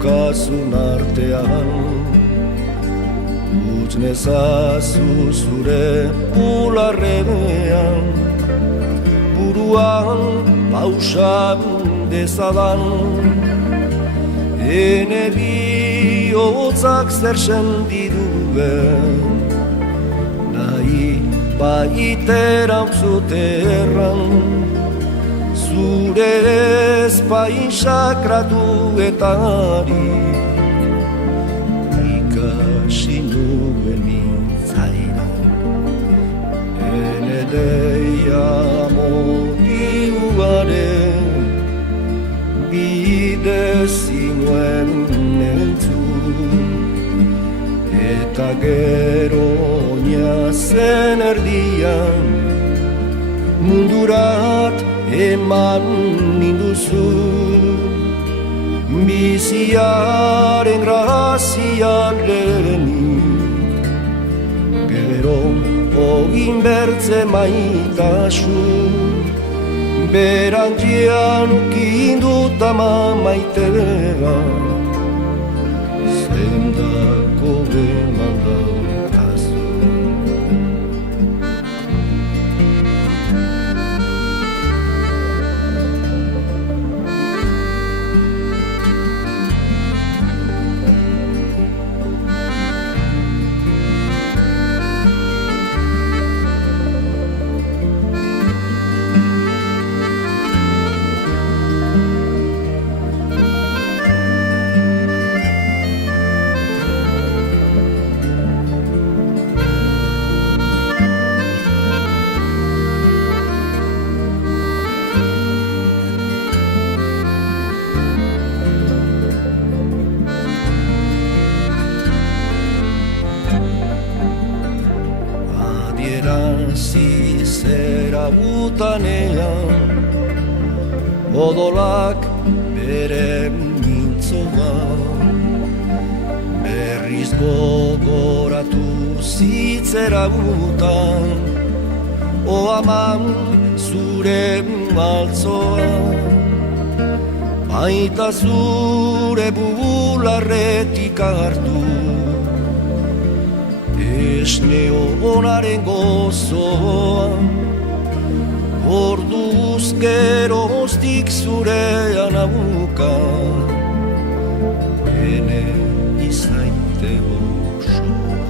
ukazun artean. Utz nezazu zure bularrean, buruan pausan dezadan. Ene bihotzak zer sendiduen, nahi baitera utzuterran. Zure ezpain sakratuetari ikasi nuen mintzaira. Ene deia motiuaren bide zinuen entzun, eta gero oinazen erdian mundurat eman ninduzu. Biziaren grazian lehenik, gero ogin bertze maitasun, berantzian ukinduta maitea, zendako bemandautazu. Zizera butanean, odolak bere mintzoa, berriz gogoratu zitzera butan, oaman zure maltzoa, baita zure bularretik hartu, esne honaren gozoa, orduz geroztik zurean abuka, ene izaite osoa.